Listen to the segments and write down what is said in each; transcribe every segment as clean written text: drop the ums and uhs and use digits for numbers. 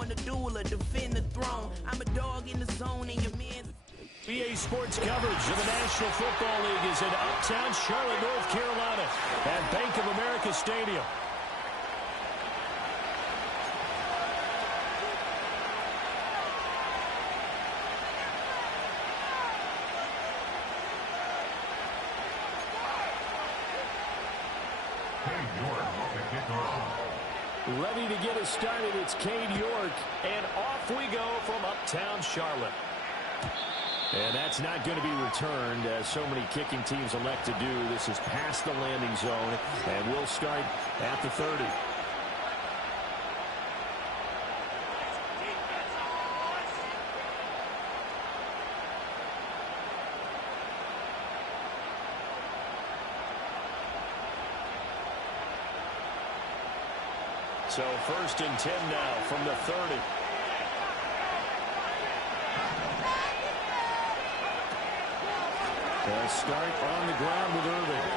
wanna duel or defend the throne. I'm a dog in the zone and your man's... EA Sports coverage of the National Football League is in uptown Charlotte, North Carolina at Bank of America Stadium. Ready to get us started, it's Cade York, and off we go from uptown Charlotte. And that's not going to be returned, as so many kicking teams elect to do. This is past the landing zone, and we'll start at the 30. So 1st and 10 now from the 30. They'll start on the ground with Irving.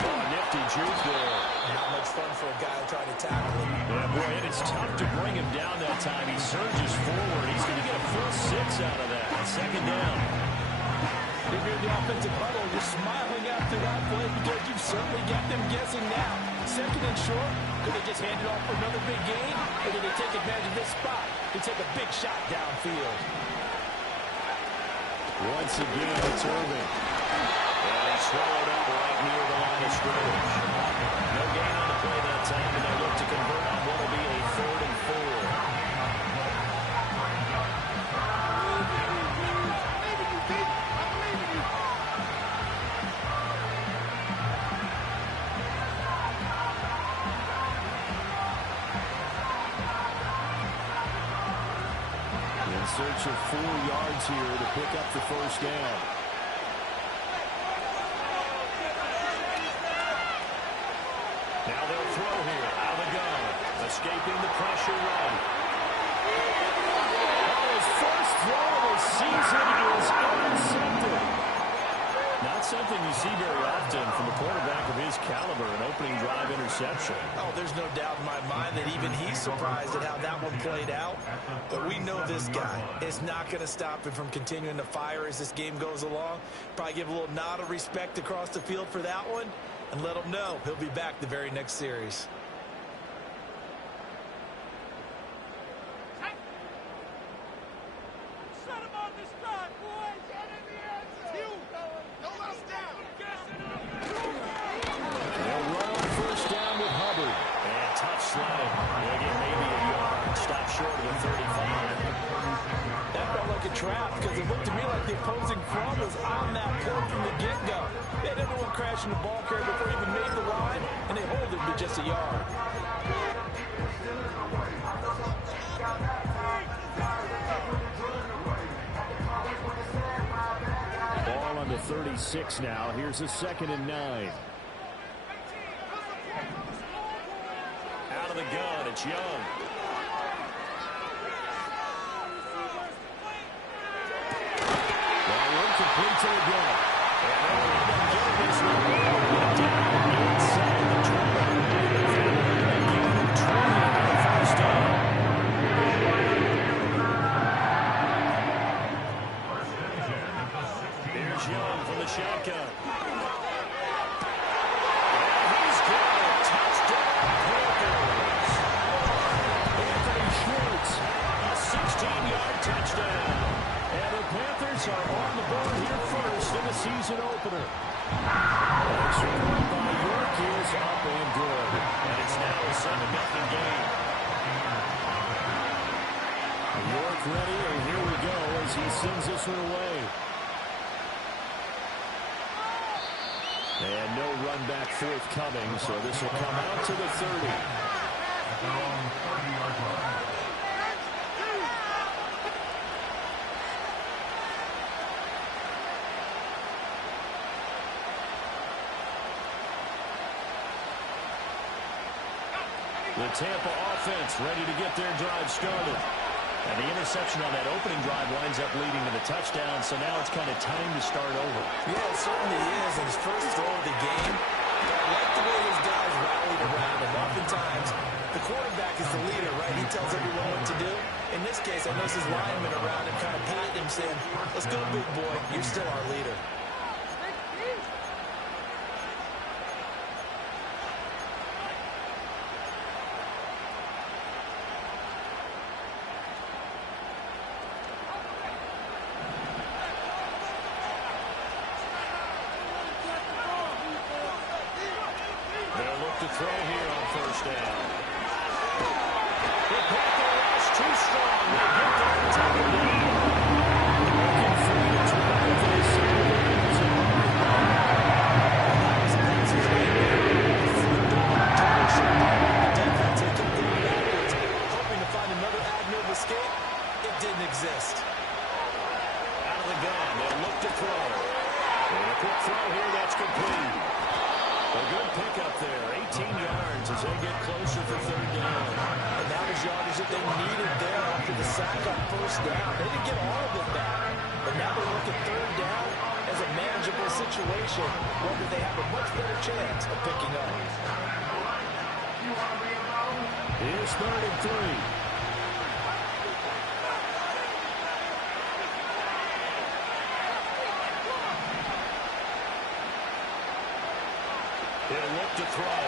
Oh, nifty juke there. Not much fun for a guy who tried to tackle him. Yeah, boy, and it's tough to bring him down that time. He surges forward. He's going to get a full 6 out of that. 2nd down. If you're in the offensive huddle, you're smiling after that play because you've certainly got them guessing now. 2nd and short. Could they just hand it off for another big gain? Or did they take advantage of this spot to take a big shot downfield? Once again, it's Irving. And swallowed up right near the line of scrimmage. No gain on the play that time, and they look to convert on what will be a 3rd and 4. In search of 4 yards here to pick up the 1st down. Now they'll throw here out of the gun. Escaping the pressure right. Oh, his first throw of the season is intercepted. Not something you see very often from a quarterback of his caliber, an opening drive interception. Oh, there's no doubt in my mind that even he's surprised at how that one played out. But we know this guy is not going to stop him from continuing to fire as this game goes along. Probably give a little nod of respect across the field for that one and let him know he'll be back the very next series. Trap, because it looked to me like the opposing front was on that play from the get-go. They had everyone crashing the ball carrier before he even made the line, and they hold him to just a yard. Ball on the 36 now. Here's a 2nd and 9. Out of the gun, it's Young. Complete to the gun. And they'll get this one down inside the 20. 1st down. Here's Young from the shotgun. And he's got a touchdown. Panthers. Anthony Schwartz, a 16-yard touchdown. And the Panthers are on the board here first in the season opener. Extra point by York is up and good. And it's now a 7-0 game. York ready, and here we go as he sends this one away. And no run back forthcoming, so this will come out to the 30. The Tampa offense ready to get their drive started. And the interception on that opening drive winds up leading to the touchdown, so now it's kind of time to start over. Yeah, it certainly is. And his first throw of the game, I like the way his guys rallied around him. Oftentimes, the quarterback is the leader, right? He tells everyone what to do. In this case, I noticed his lineman around him kind of patting him, saying, let's go, big boy. You're still our leader. They'll look to throw here on first down. The Panther rush too strong. They get there and take it down. Looking free to drive for the second down zone. Hoping to find another avenue of escape. It didn't exist. Out of the gun. They'll look to throw. And a quick throw here. That's complete. A good pickup there, 18 yards as they get closer for third down. And that was yardage that they needed there after the sack on first down. They didn't get all of it back, but now they look at third down as a manageable situation, whether they have a much better chance of picking up. Here's 3rd and 3. He'll look to throw.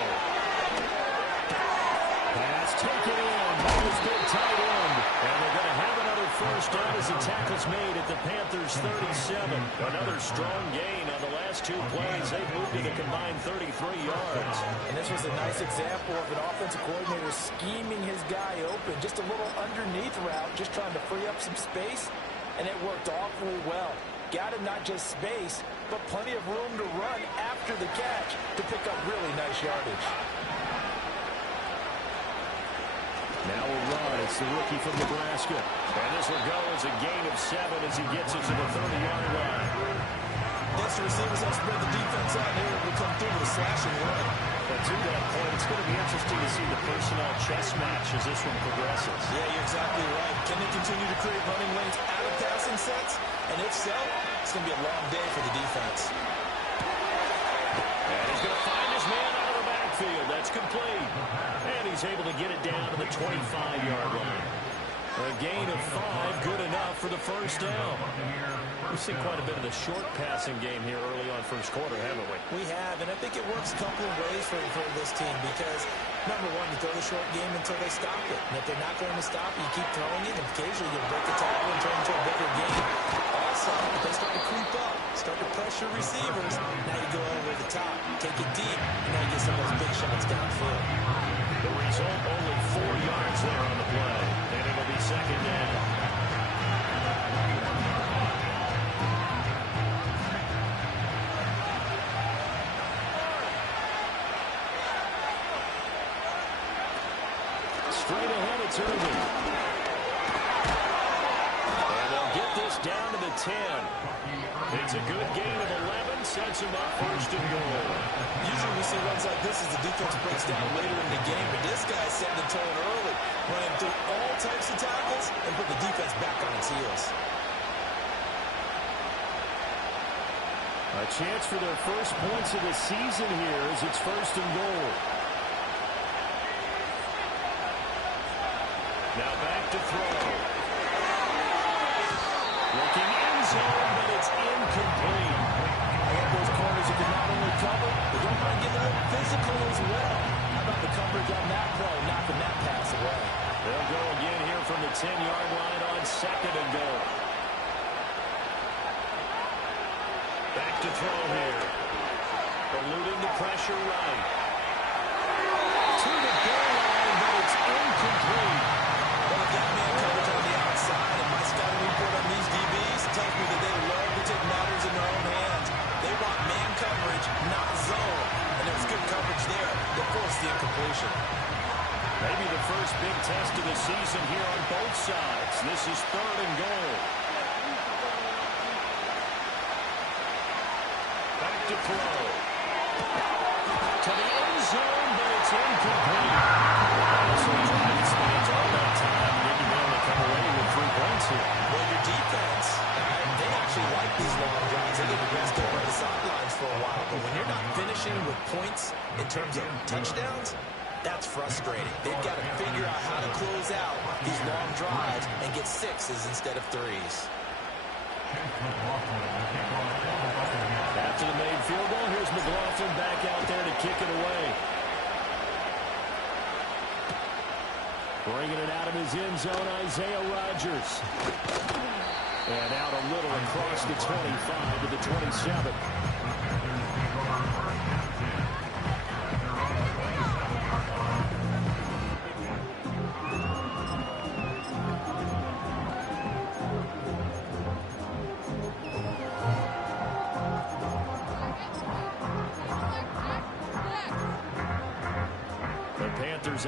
Pass taken in by his big tight end. And they're going to have another first down as the tackle's made at the Panthers' 37. Another strong gain on the last 2 plays. They moved to the combined 33 yards. And this was a nice example of an offensive coordinator scheming his guy open. Just a little underneath route, just trying to free up some space. And it worked awfully well. Got him not just space, but plenty of room to run after the catch to pick up really nice yardage. Now a run. It's the rookie from Nebraska. And this will go as a gain of 7 as he gets it to the 30-yard line. Yes, the receivers have spread the defense out here. Will come through with a slash and run. But to that point, it's going to be interesting to see the personnel chess match as this one progresses. Yeah, you're exactly right. Can they continue to create running lanes out of passing sets? And if so, it's going to be a long day for the defense. And he's going to find his man out of the backfield. That's complete. And he's able to get it down to the 25-yard line. A gain of 5, good enough for the first down. We've seen quite a bit of the short passing game here early on first quarter, haven't we? We have, and I think it works a couple of ways for this team because, number one, you throw the short game until they stop it. And if they're not going to stop it, you keep throwing it, and occasionally you break the tackle and turn into a bigger game. Also, if they start to creep up, start to pressure receivers, now you go over the top, take it deep, and now you get some of those big shots downfield. The result, only 4 yards there on the play, and it'll be second down. Straight ahead, it's Irving. And they'll get this down to the 10. It's a good gain of 11, sets him up first and goal. Usually we see runs like this as the defense breaks down later in the game, but this guy's setting the tone early, running through all types of tackles and put the defense back on its heels. A chance for their first points of the season here as it's first and goal. Now back to throw. Looking end zone, but it's incomplete. I got those corners who can not only cover, but don't mind getting a little physical as well. How about the coverage on that play, knocking that pass away? They'll go again here from the 10-yard line on second and goal. Back to throw here. Eluding the pressure right. To the goal line, but it's incomplete. Well, if that man coverage on the outside, and my scouting report on these DBs tells me that they love to take matters in their own hands. They want man coverage, not zone. And there was good coverage there that forced the incompletion. Maybe the first big test of the season here on both sides. This is third and goal. Back to throw. To the end zone, but it's incomplete. So driving spans all that time. Didn't be able to come away with 3 points here. Well, your defense, they actually like these long drives. They get the rest over the sidelines for a while. But when you're not finishing with points in terms of touchdowns, that's frustrating. They've got to figure out how to close out these long drives and get sixes instead of threes. After the made field goal, here's McLaughlin back out there to kick it away. Bringing it out of his end zone, Isaiah Rodgers. And out a little across the 25 to the 27.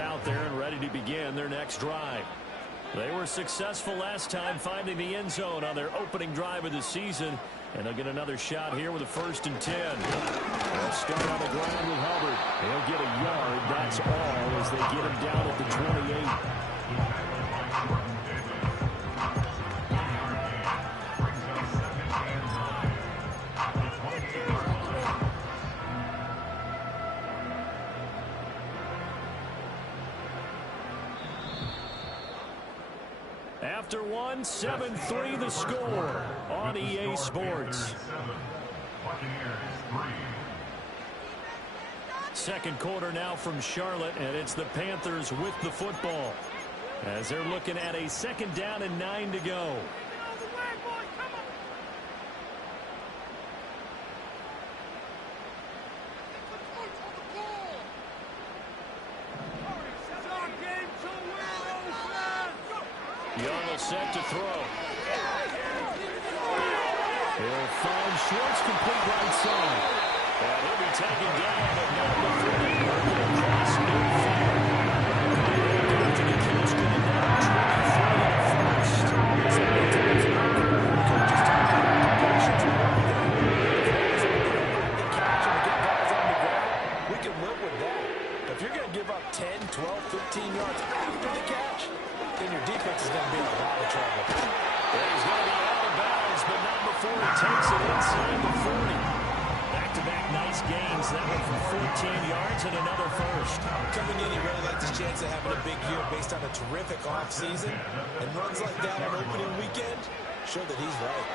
Out there and ready to begin their next drive. They were successful last time finding the end zone on their opening drive of the season, and they'll get another shot here with a 1st and 10. They'll start on the ground with Hubbard. They'll get a yard, that's all, as they get him down at the 28. After one, 7-3 the score on EA Sports. Second quarter now from Charlotte, and it's the Panthers with the football as they're looking at a 2nd down and 9 to go. Young will set to throw. He'll find Schwartz, complete right side. And he'll be taken down, but not before he working across midfield. Got to the catch, good enough. 23 first. Sometimes coaches talk about completions and what we got. The catch and get balls on the ground, we can live with that. But if you're going to give up 10, 12, 15 yards after the catch, then your defense is going to be in a lot of trouble. Well, he's going to be out of bounds, but not before he takes it inside the 40. Back-to-back nice gains. That one for 14 yards and another first. Coming in, he really likes his chance of having a big year based on a terrific offseason. And runs like that on opening weekend show that he's right.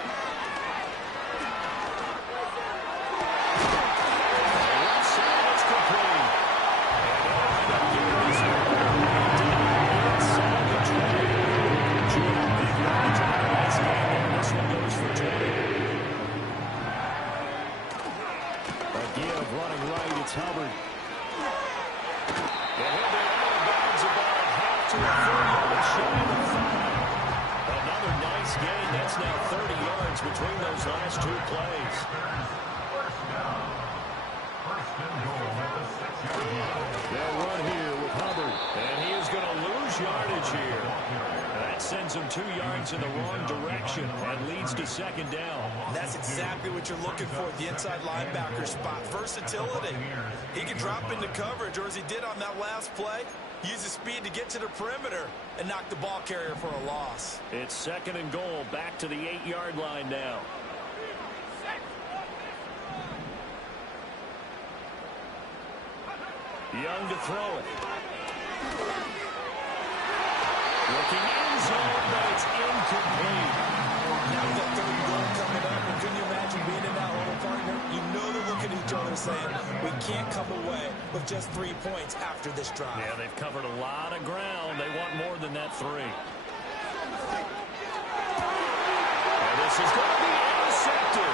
It's complete. Running right, it's Hubbard. And he'll be out of bounds about half to a 4-yard shy of 5. Another nice gain. That's now 30 yards between those last 2 plays. They'll run here with Hubbard. And he is going to lose yardage here. That sends him 2 yards in the wrong direction and leads to 2nd down. And that's exactly what you're looking for at the inside linebacker spot. Versatility. He can drop into coverage, or as he did on that last play, use his speed to get to the perimeter and knock the ball carrier for a loss. It's 2nd and goal, back to the 8-yard line now. Young to throw it. Looking in zone, but it's incomplete. Now with that 3rd and goal coming up, and can you imagine being in that hole, partner? You know they're looking at each other saying, we can't come away with just 3 points after this drive. Yeah, they've covered a lot of ground. They want more than that 3. And this is going to be intercepted.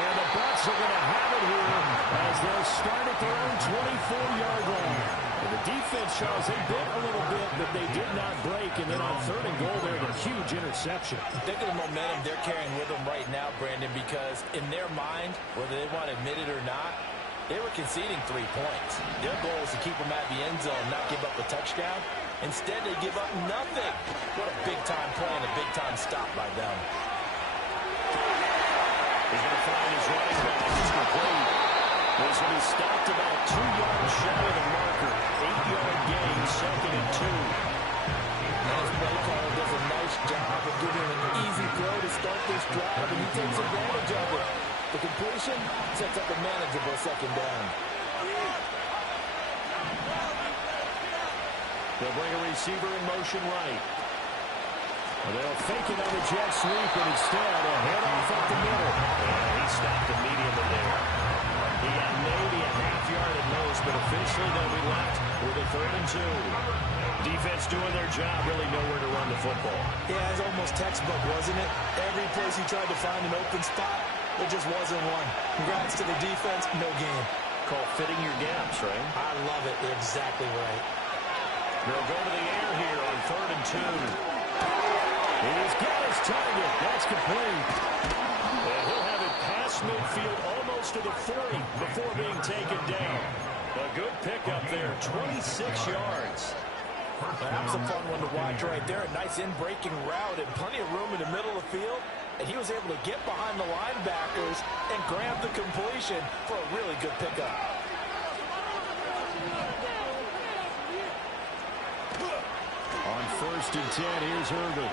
And the Bucs are going to have it here as they'll start at their own 24-yard line. And the defense, Charles, they bit a little bit, but they did not break. And then on 3rd and goal, there's a huge interception. Think of the momentum they're carrying with them right now, Brandon, because in their mind, whether they want to admit it or not, they were conceding 3 points. Their goal was to keep them at the end zone, not give up a touchdown. Instead, they give up nothing. What a big-time play and a big-time stop by them. He's going to find his running back. He's complete. This will be stopped about 2 yards shy of the marker. 8-yard gain, 2nd and 2. And his play caller does a nice job of giving him an easy throw to start this drive, and he takes advantage of it. The completion sets up a manageable 2nd down. They'll bring a receiver in motion right. They'll fake it on the jet sweep, and instead a handoff up the middle. And he stopped immediately there. He had maybe a half yard at most, but officially they'll be left with a 3rd and 2. Defense doing their job, really nowhere to run the football. Yeah, it's almost textbook, wasn't it? Every place he tried to find an open spot, there just wasn't one. Congrats to the defense, no gain. Call fitting your gaps, right? I love it. You're exactly right. They'll go to the air here on 3rd and 2. He's got his target. That's complete. And he'll have it past midfield almost to the 40 before being taken down. A good pickup there, 26 yards. That's a fun one to watch right there. A nice in-breaking route and plenty of room in the middle of the field. And he was able to get behind the linebackers and grab the completion for a really good pickup. On 1st and 10, here's Irvin.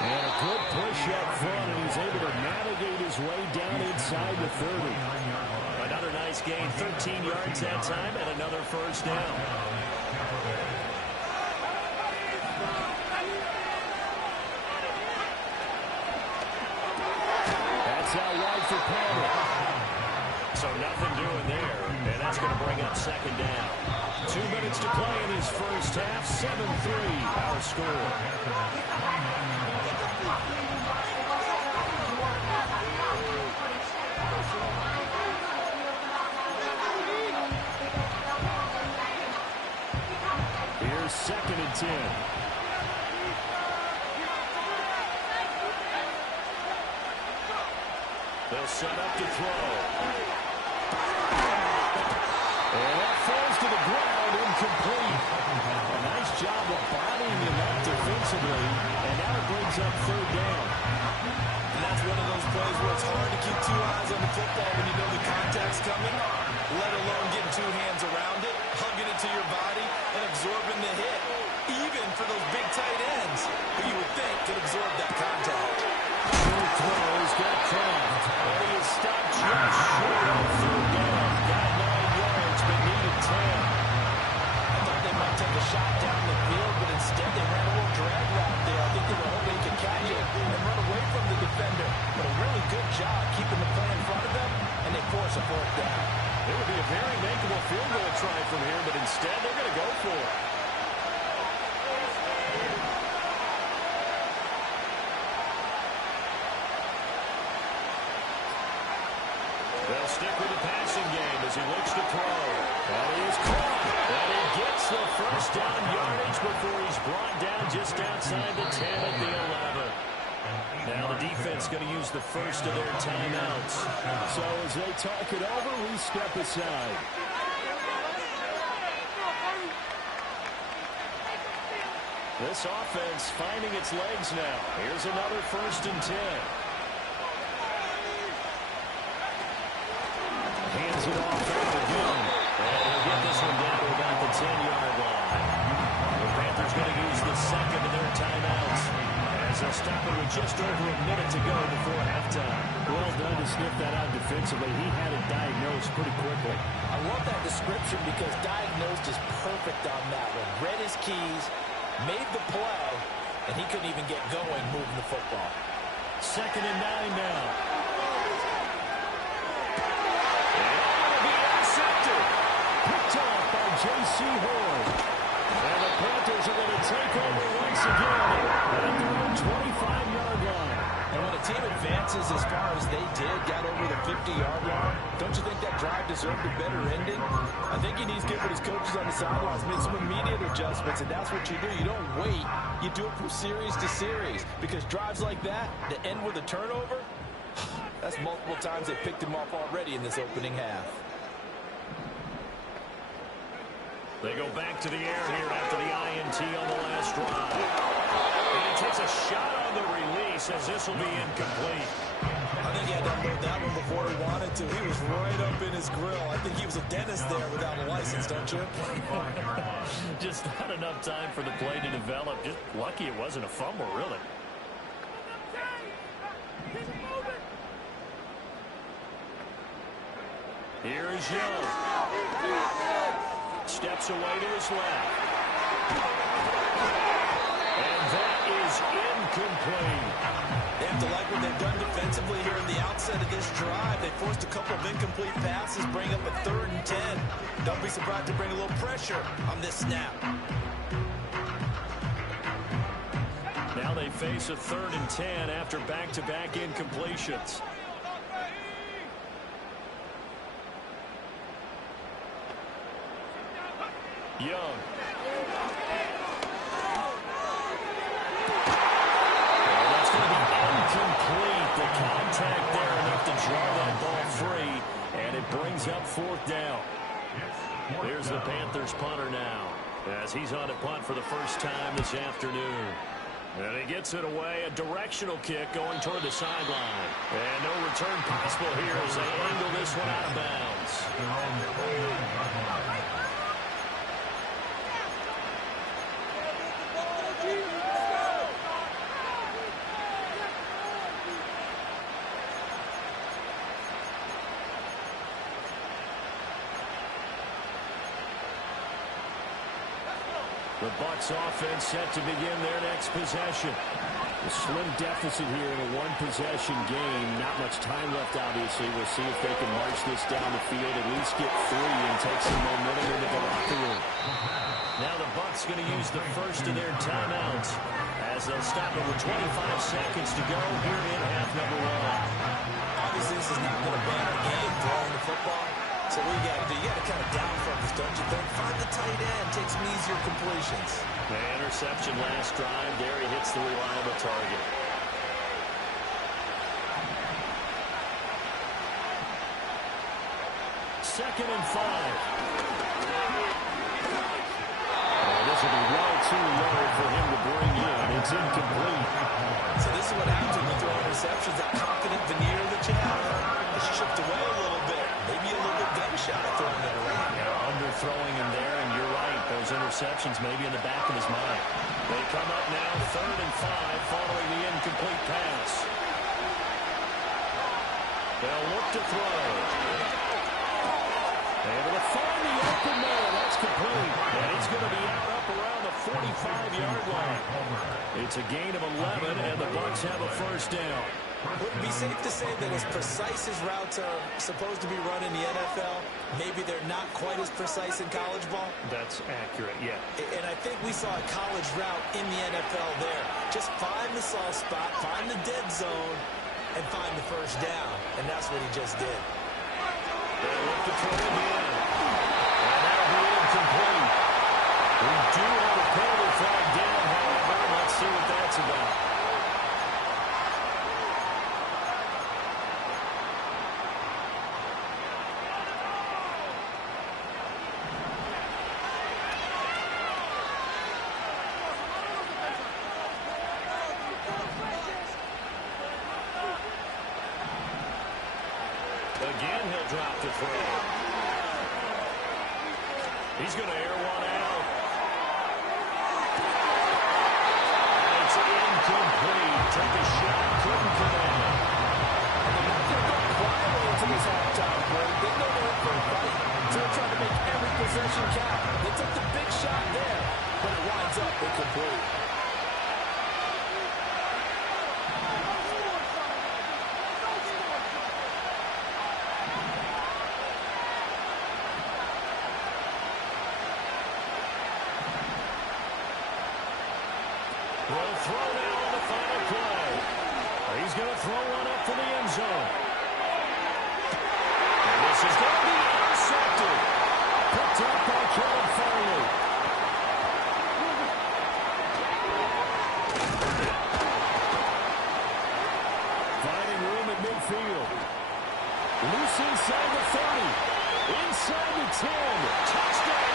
And a good push up front, and he's able to navigate his way down inside the 30. Another nice gain, 13 yards that time, and another 1st down. That's out wide for Powell. So nothing doing there, and that's going to bring up 2nd down. 2 minutes to play in his first half, 7-3 our score. Here's 2nd and 10. They'll set up to throw. And that falls to the ground, incomplete. A nice job of bodying him up defensively, and now it brings up 3rd down. And that's one of those plays where it's hard to keep 2 eyes on the football when you know the contact's coming, let alone getting 2 hands around it, hugging it to your body, and absorbing the hit, even for those big tight ends who you would think could absorb that contact. Short throw, he's got Kraft. And he is stopped just short of 3rd down. Got 9 yards, but needed 10. I thought they might take a shot down the field, but instead they ran a little drag route there. I think they were hoping they could catch it and run away from the defender. But a really good job keeping the play in front of them, and they force a 4th down. It would be a very makeable field goal try from here, but instead they're going to go for it. They'll stick with the passing game as he looks to throw. That is caught. And he gets the 1st down yardage before he's brought down just outside the 10 at the 11. Now the defense going to use the 1st of their timeouts. So as they talk it over, we step aside. This offense finding its legs now. Here's another 1st and 10. Hands it off out again. And he'll get this one down to about the 10-yard line. The Panthers going to use the 2nd of their timeouts as they'll stop it with just over a minute to go before halftime. Well done to sniff that out defensively. He had it diagnosed pretty quickly. I love that description because diagnosed is perfect on that one. Read his keys, made the play, and he couldn't even get going moving the football. 2nd and 9 now. Picked off by J.C. Horn. And the Panthers are going to take over once again at their own 25-yard line. And when a team advances as far as they did, got over the 50-yard line, don't you think that drive deserved a better ending? I think he needs to get with his coaches on the sidelines, make some immediate adjustments, and that's what you do. You don't wait. You do it from series to series because drives like that end with a turnover, that's multiple times they picked him off already in this opening half. They go back to the air here after the INT on the last drive. And he takes a shot on the release as this will be incomplete. I think he had to unload that one before he wanted to. He was right up in his grill. I think he was a dentist there without a license, don't you? Just not enough time for the play to develop. Just lucky it wasn't a fumble, really. Here's Young. Steps away to his left. And that is incomplete. They have to like what they've done defensively here in the outset of this drive. They forced a couple of incomplete passes, bring up a 3rd and 10. Don't be surprised to bring a little pressure on this snap. Now they face a 3rd and 10 after back-to-back incompletions. Young. That's going to be incomplete. The contact there enough to draw that ball free, and it brings up 4th down. There's the Panthers punter now, as he's on to punt for the first time this afternoon. And he gets it away, a directional kick going toward the sideline. And no return possible here as they angle this one out of bounds. The Bucs offense set to begin their next possession. A slim deficit here in a one-possession game. Not much time left, obviously. We'll see if they can march this down the field, at least get 3 and take some momentum into the locker room. Now the Bucs going to use the first of their timeouts as they'll stop it with 25 seconds to go here in half number 1. Obviously, this is not going to ban our game throwing the football. So what you got to do, you got to kind of down from this, don't you think? Find the tight end, take some easier completions. The interception last drive. There he hits the reliable target. Second and 5. This will be well too low for him to bring in. It's incomplete. So this is what happens when you throw interceptions, that confident veneer that you have. It's chipped away a little bit. Maybe a little bit gunshot throwing it around. Yeah, underthrowing him there, and you're right. Those interceptions may be in the back of his mind. They come up now, 3rd and 5, following the incomplete pass. They'll look to throw. Able to find the open man. That's complete. And he's going to be out up around the 45-yard line. It's a gain of 11, and the Bucs have a first down. Would it be safe to say that as precise as routes are supposed to be run in the NFL, maybe they're not quite as precise in college ball? That's accurate, yeah. And I think we saw a college route in the NFL there. Just find the soft spot, find the dead zone, and find the first down. And that's what he just did. They'll look to throw him in. And that'll be incomplete. We do have a penalty flag down, however. Let's see what that's about. Again, he'll drop the throw. He's going to air one out. And it's incomplete. Took a shot, couldn't connect. And they're not going to go quietly into this halftime break. They know they're in for a fight. So they're trying to make every possession count. They took the big shot there, but it winds up incomplete. Will throw now on the final play. He's going to throw one up for the end zone. And this is going to be intercepted. Picked up by Kevin Farley. Finding room at midfield. Loose inside the 30. Inside the 10. Touchdown.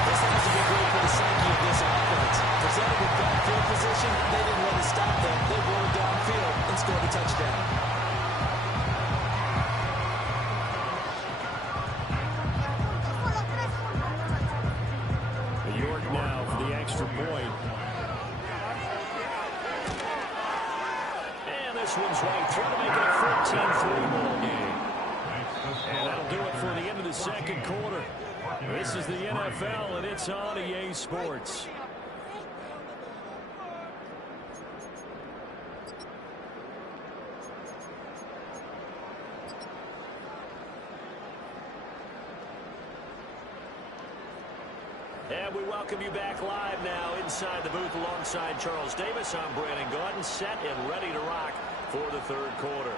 This has to be great for the psyche of this offense. Presented with bad field position, they didn't let it stop them. They rolled downfield and scored a touchdown. York now for the extra point. And this one's right through to make it a 14-3 ball game. And that'll do it for the end of the second quarter. This is the NFL, and it's on EA Sports. And we welcome you back live now inside the booth alongside Charles Davis. I'm Brandon Gaudin, set and ready to rock for the third quarter.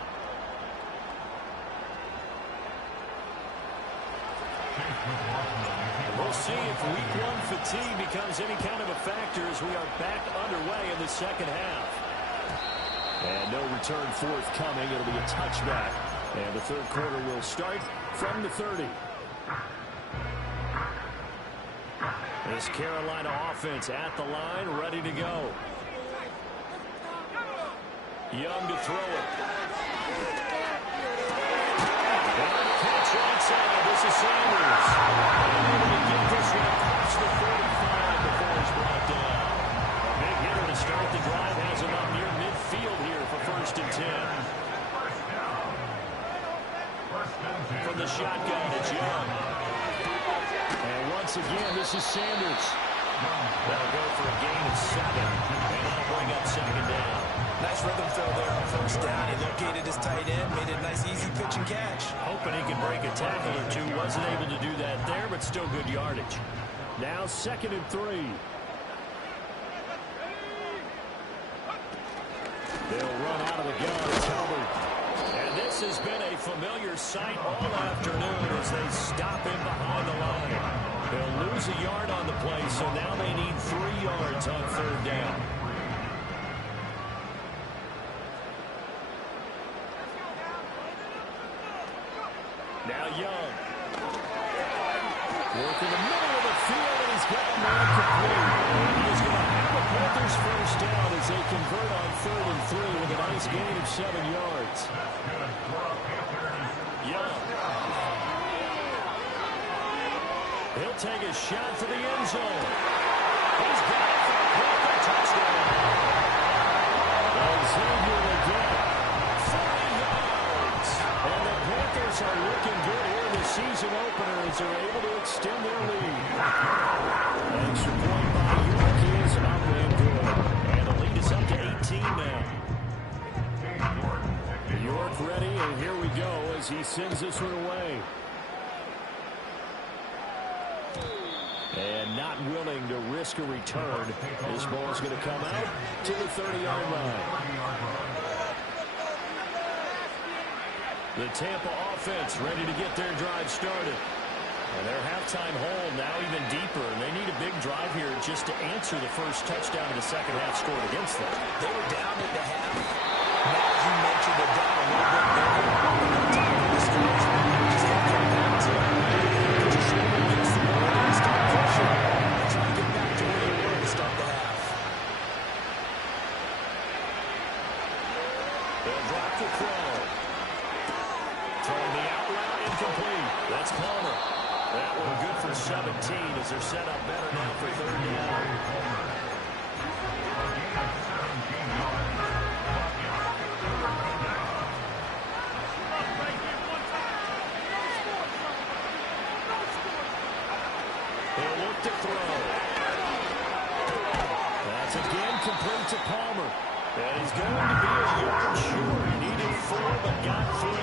We'll see if week one fatigue becomes any kind of a factor as we are back underway in the second half. And no return forthcoming. It'll be a touchback. And the third quarter will start from the 30. This Carolina offense at the line, ready to go. Young to throw it. And the catch outside. This is Sanders. And able to get this one across the 45 before he's brought down. A big hitter to start the drive. Has him up near midfield here for 1st and 10. From the shotgun, it's Young. And once again, this is Sanders. That'll go for a gain of 7. And that'll bring up 2nd down. Nice rhythm throw there on 1st down. He located his tight end, made it a nice, easy pitch and catch. Hoping he could break a tackle or two. Wasn't able to do that there, but still good yardage. Now 2nd and 3. They'll run out of the gun. It's Hubbard. And this has been a familiar sight all afternoon as they stop him behind the line. They'll lose a yard on the play, so now they need 3 yards on 3rd down. Now Young. Working the middle of the field, and he's got a man complete. He's going to have a Panthers 1st down as they convert on 3rd and 3 with a nice gain of 7 yards. Young. He'll take a shot for the end zone. He's got it for a Panther touchdown. Xavier again. 40 yards. And the Panthers are looking good here in the season opener as they're able to extend their lead. Extra point by York is up and good. And the lead is up to 18 now. York ready, and here we go as he sends this one away. And not willing to risk a return. This ball is going to come out to the 30-yard line. The Tampa offense ready to get their drive started. And their halftime hole now even deeper. And they need a big drive here just to answer the first touchdown of the second half scored against them. They were down at the half. Now, as you mentioned, they're down a little bit bigger. Just got to come back to it. Just show them against the ball and start pushing. And try to get back to where you were to start the half. They'll drop the throw. Throwing the out route, incomplete. That's Palmer. That one good for 17 as they're set up better now for 3rd down. He'll look to throw. That's again complete to Palmer. And he's going to be a yard short. He needed 4 but got 3.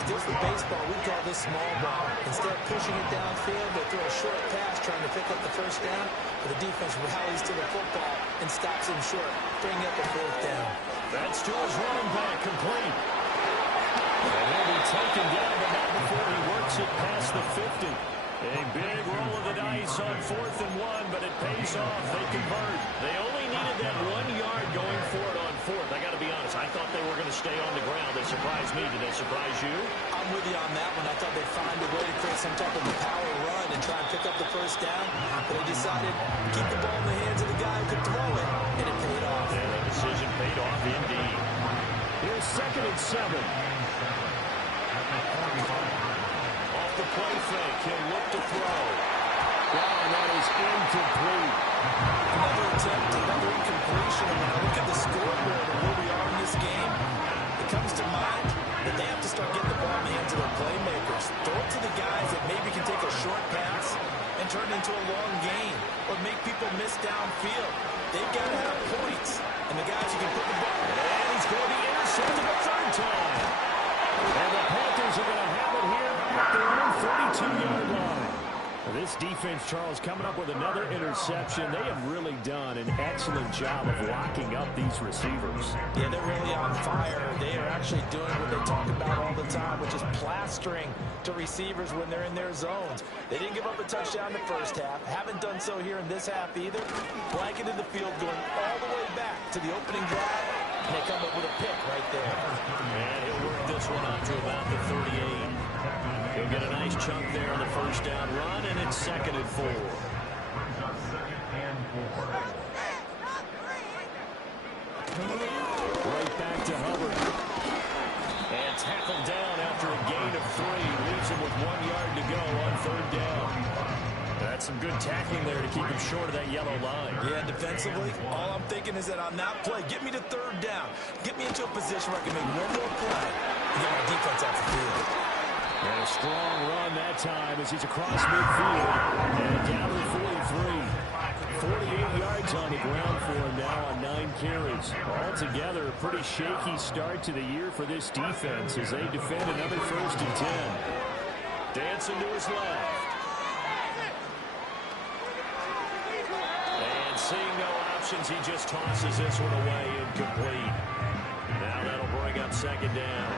Still for baseball, we call this small ball. Instead of pushing it downfield, they throw a short pass trying to pick up the 1st down. But the defense rallies to the football and stops him short, bringing up a 4th down. That's to his running back, complete. And he'll be taken down, but not before he works it past the 50. A big roll of the dice on 4th and 1, but it pays off. They convert. They only needed that 1 yard going for it on 4th. I got to be honest, I thought they were going to stay on the ground. They surprised me. Did they surprise you? I'm with you on that one. I thought they'd find a way to create some type of a power run and try and pick up the 1st down. But they decided to keep the ball in the hands of the guy who could throw it, and it paid off. And the decision paid off indeed. Here's 2nd and 7. Off the play fake, he'll look to throw. Wow, that is incomplete. Another attempt, another incompletion. And when I look at the scoreboard and where we are in this game, it comes to mind that they have to start getting the ball in the hands of their playmakers. pass. Throw it to the guys that maybe can take a short pass and turn it into a long gain or make people miss downfield. They've got to have points, and the guys who can put the ball. And he's going to intercept it a third time. And the Panthers are going to have it here at their own 42-yard line. This defense, Charles, coming up with another interception. They have really done an excellent job of locking up these receivers. Yeah, they're really on fire. They are actually doing what they talk about all the time, which is plastering to receivers when they're in their zones. They didn't give up a touchdown in the first half. Haven't done so here in this half either. Blanketed the field going all the way back to the opening drive, and they come up with a pick right there. And he'll work this one out to about the 38. He'll get a nice chunk there on the first down run, and it's 2nd and 4. Right back to Hubbard. And tackled down after a gain of 3. Leaves him with 1 yard to go on 3rd down. That's some good tackling there to keep him short of that yellow line. Yeah, defensively, all I'm thinking is that on that play, get me to 3rd down. Get me into a position where I can make one more play and get my defense off the field. And a strong run that time as he's across midfield and down to the 43. 48 yards on the ground for him now on 9 carries. Altogether, a pretty shaky start to the year for this defense as they defend another 1st and 10. Dancing to his left. And seeing no options, he just tosses this one away incomplete. Now that'll bring up 2nd down.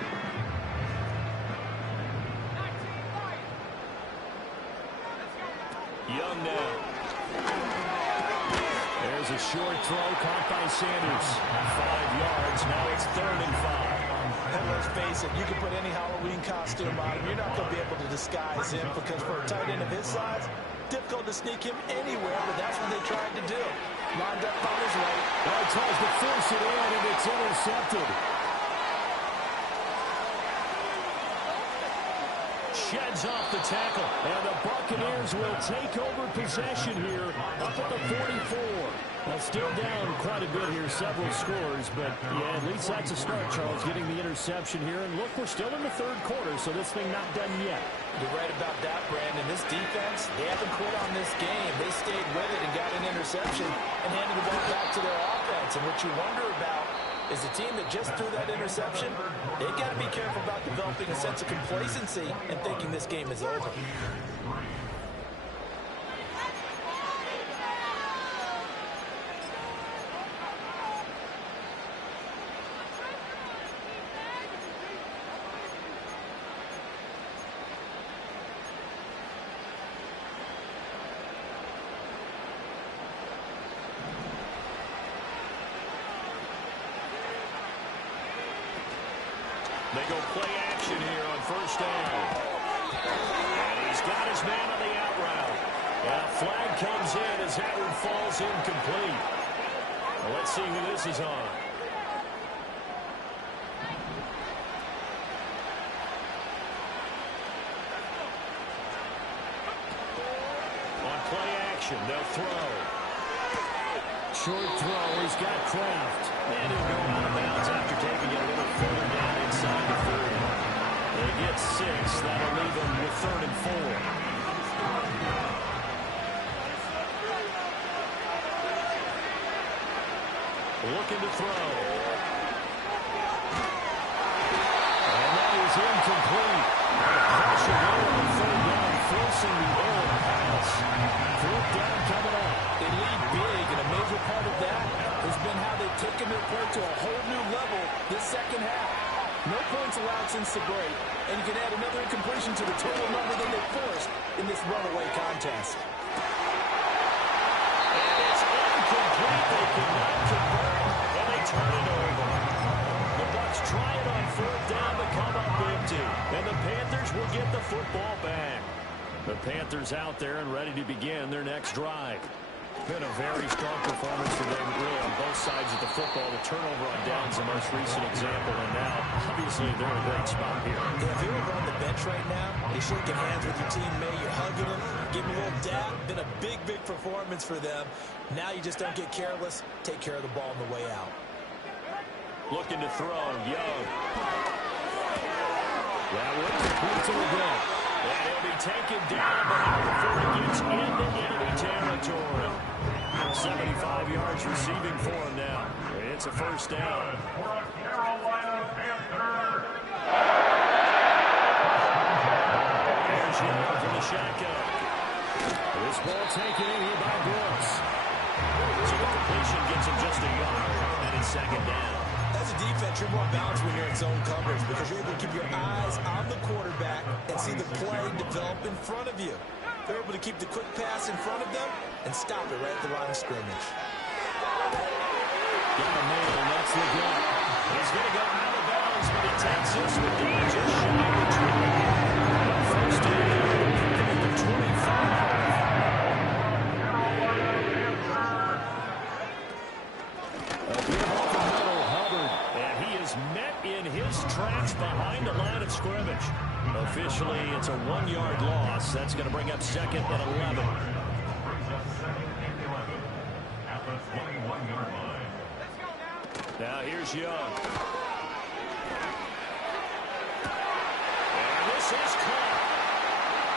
Young now. There's a short throw caught by Sanders. 5 yards. Now it's 3rd and 5. And let's face it, you can put any Halloween costume on him. You're not going to be able to disguise him because for a tight end of his size, difficult to sneak him anywhere, but that's what they tried to do. Lined up on his right. Now he tries to force it in, and it's intercepted. Sheds off the tackle, and the Buccaneers will take over possession here up at the 44. Now still down quite a bit here, several scores, but yeah, at least that's a start, Charles, getting the interception here. And look, we're still in the 3rd quarter, so this thing not done yet. You're right about that, Brandon. This defense, they haven't quit on this game. They stayed with it and got an interception and handed the ball back to their offense. And what you wonder about is the team that just threw that interception, they got to be careful about developing a sense of complacency and thinking this game is over. They go play action here on 1st down. And he's got his man on the out route. And a flag comes in as that one falls incomplete. Well, let's see who this is on. On play action, they'll throw. Short throw, he's got Kraft. And he'll go out of bounds after taking it a little further down inside the 30. They get 6. That'll leave them with 3rd and 4. Looking to throw. And that is incomplete. Pressure there on 3rd down, forcing the error pass. 4th down coming up. They lead big, and a major part of that has been how they've taken their play to a whole new level this 2nd half. No points allowed since the break, and you can add another incompletion to the total number that they forced in this runaway contest. And it's incomplete. They cannot convert, and they turn it over. The Bucs try it on 4th down to come up empty, and the Panthers will get the football back. The Panthers out there and ready to begin their next drive. Been a very strong performance for them, really, on both sides of the football. The turnover on downs, the most recent example, and now, obviously, they're in a great spot here. Yeah, if you're over on the bench right now, you're shaking hands with your teammate, you're hugging them, giving them a little dap. Been a big, big performance for them. Now you just don't get careless. Take care of the ball on the way out. Looking to throw, Young. That would complete to the goal. And he'll be taken down, but not before he gets into enemy territory. 75 yards receiving for him now. It's a first down. There's Young from the shotgun. This ball taken in here by Brooks. So the completion gets him just a yard, and it's second down. As a defense, you're more balanced when you're in zone coverage because you're able to keep your eyes on the quarterback and see the play develop in front of you. They're able to keep the quick pass in front of them and stop it right at the line of scrimmage. Got a nail, and that's the gut. He's going to go out of bounds, but he takes this with the just shy of the 20. First down at the 25. Tracks behind the line of scrimmage. Officially, it's a 1-yard loss. That's going to bring up second and 11. Now here's Young. And this is caught.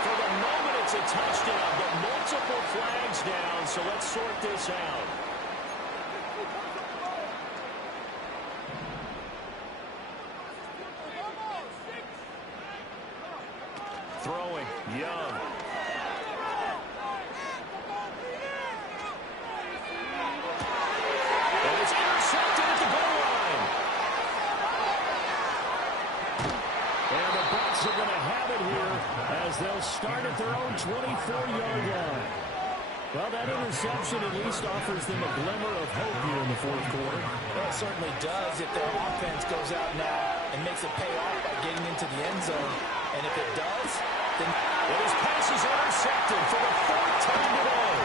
For the moment, it's a touchdown, but multiple flags down, so let's sort this out. Throwing, Young. And it's intercepted at the goal line. And the Bucs are going to have it here as they'll start at their own 24-yard line. Well, that interception at least offers them a glimmer of hope here in the fourth quarter. Well, it certainly does if their offense goes out now and makes it pay off by getting into the end zone. And if it does, then his pass is intercepted for the fourth time today.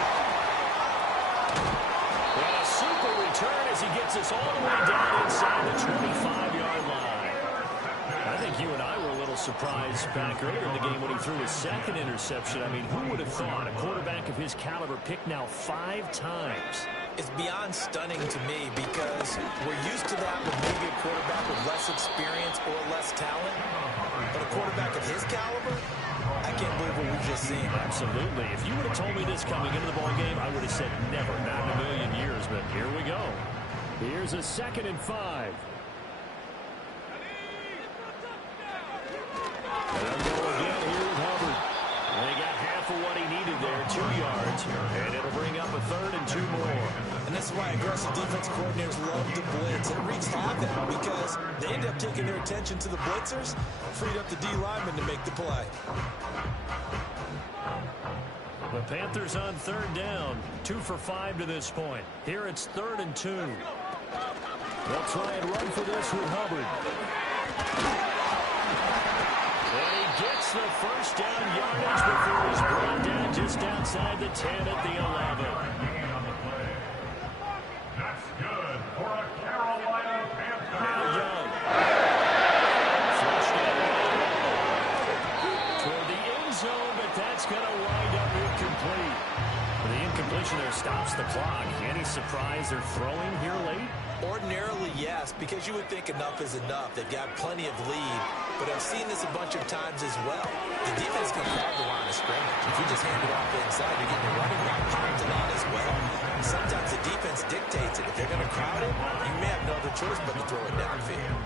And a super return as he gets us all the way down inside the 25-yard line. I think you and I were a little surprised back earlier in the game when he threw his second interception. I mean, who would have thought a quarterback of his caliber picked now 5 times? It's beyond stunning to me because we're used to that with maybe a quarterback with less experience or less talent. But a quarterback of his caliber, I can't believe what we've just seen. Absolutely. If you would have told me this coming into the ballgame, I would have said never, not in a million years. But here we go. Here's a 2nd and 5. And they'll go again here with Hubbard. They got half of what he needed there, 2 yards. And it'll bring up a 3rd and 2 more. And this is why aggressive defense coordinators love to blitz. It wreaks havoc because they end up taking their attention to the blitzers, freed up the D lineman to make the play. The Panthers on 3rd down, 2 for 5 to this point. Here it's 3rd and 2. They'll try and run for this with Hubbard. And he gets the first down yardage before he's brought down just outside the 10 at the 11. That's good for a Carolina Panther. Now Young. Flushed out toward the end zone, but that's going to wind up incomplete. The incompletion there stops the clock. Any surprise they're throwing here late? Ordinarily, yes, because you would think enough is enough. They've got plenty of lead, but I've seen this a bunch of times as well. The defense can crowd the line of scrimmage. If you just hand it off inside, you're getting a running back popped a lot as well. And sometimes the defense dictates it. If they're going to crowd it, you may have no other choice but to throw it downfield.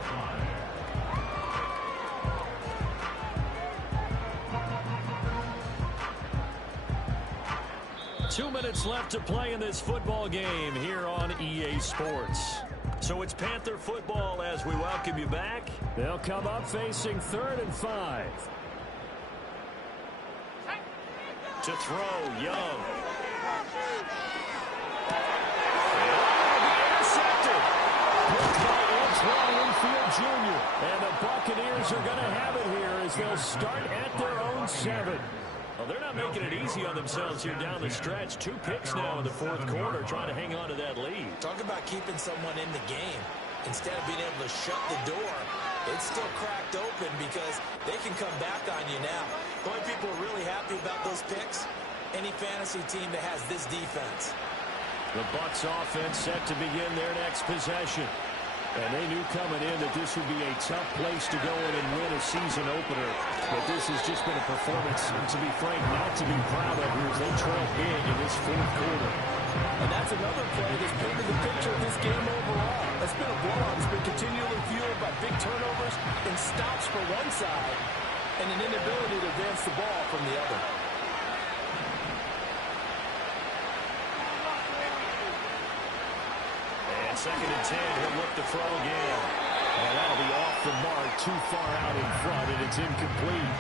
2 minutes left to play in this football game here on EA Sports. So it's Panther football as we welcome you back. They'll come up facing 3rd and 5. To throw, Young. Intercepted. Blocked by Antoine Winfield Jr. And the Buccaneers are going to have it here as they'll start at their own 7. Well, they're not making it easy on themselves here down the stretch. 2 picks now in the fourth quarter, trying to hang on to that lead. Talk about keeping someone in the game. Instead of being able to shut the door, it's still cracked open because they can come back on you now. The only people are really happy about those picks, any fantasy team that has this defense. The Bucs offense set to begin their next possession. And they knew coming in that this would be a tough place to go in and win a season opener. But this has just been a performance, to be frank, not to be proud of here as they trail big in this fourth quarter. And that's another play that's painted the picture of this game overall. It's been a blowout. It's been continually fueled by big turnovers and stops for one side and an inability to advance the ball from the other. And 2nd and 10, he'll look to throw again. And that'll be off the mark, too far out in front, and it's incomplete.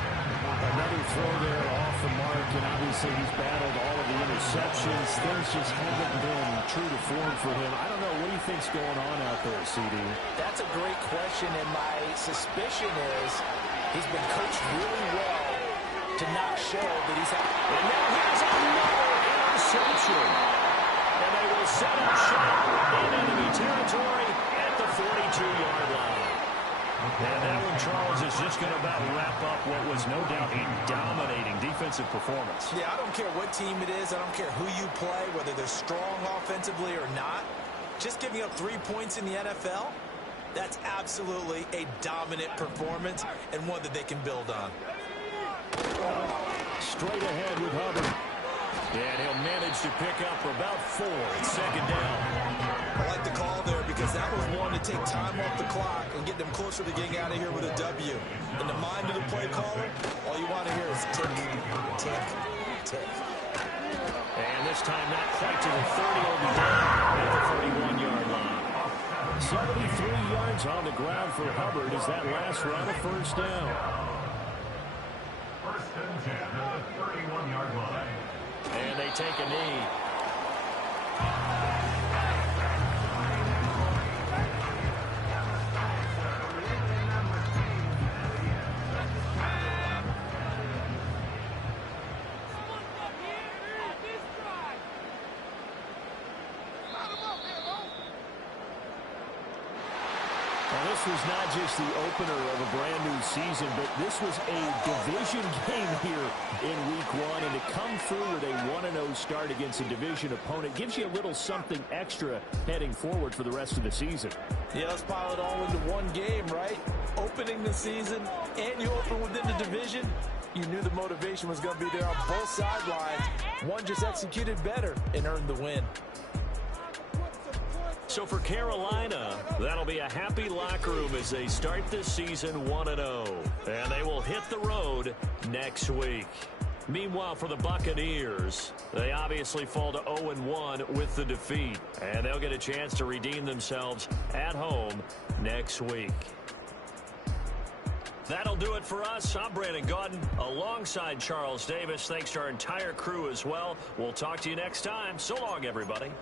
Another throw there off the mark, and obviously he's battled all of the interceptions. Things just haven't been true to form for him. I don't know, what do you think's going on out there, CD? That's a great question, and my suspicion is he's been coached really well to not show that he's had. And now here's another interception. And they will set up shop in enemy territory at the 42-yard line. And that one, Charles, is just going to about wrap up what was no doubt a dominating defensive performance. Yeah, I don't care what team it is. I don't care who you play, whether they're strong offensively or not. Just giving up 3 points in the NFL, that's absolutely a dominant performance and one that they can build on. Straight ahead with Hubbard. And he'll manage to pick up about 4. It's 2nd down. I like the call there because that was one to take time off the clock and get them closer to getting out of here with a W. In the mind of the play caller, all you want to hear is tick, tick, tick. And this time not quite to the 30. Will be down at the 31-yard line. 73 yards on the ground for Hubbard as that last run a 1st down. 1st and 10 at the 31-yard line. And they take a knee. Well, this was not just the opener of a brand new season, but this was a division game here in week 1. And to come through with a 1-0 start against a division opponent gives you a little something extra heading forward for the rest of the season. Yeah, let's pile it all into one game, right? Opening the season, and you open within the division. You knew the motivation was going to be there on both sidelines. One just executed better and earned the win. So for Carolina, that'll be a happy locker room as they start this season 1-0. And they will hit the road next week. Meanwhile, for the Buccaneers, they obviously fall to 0-1 with the defeat. And they'll get a chance to redeem themselves at home next week. That'll do it for us. I'm Brandon Gaudin alongside Charles Davis. Thanks to our entire crew as well. We'll talk to you next time. So long, everybody.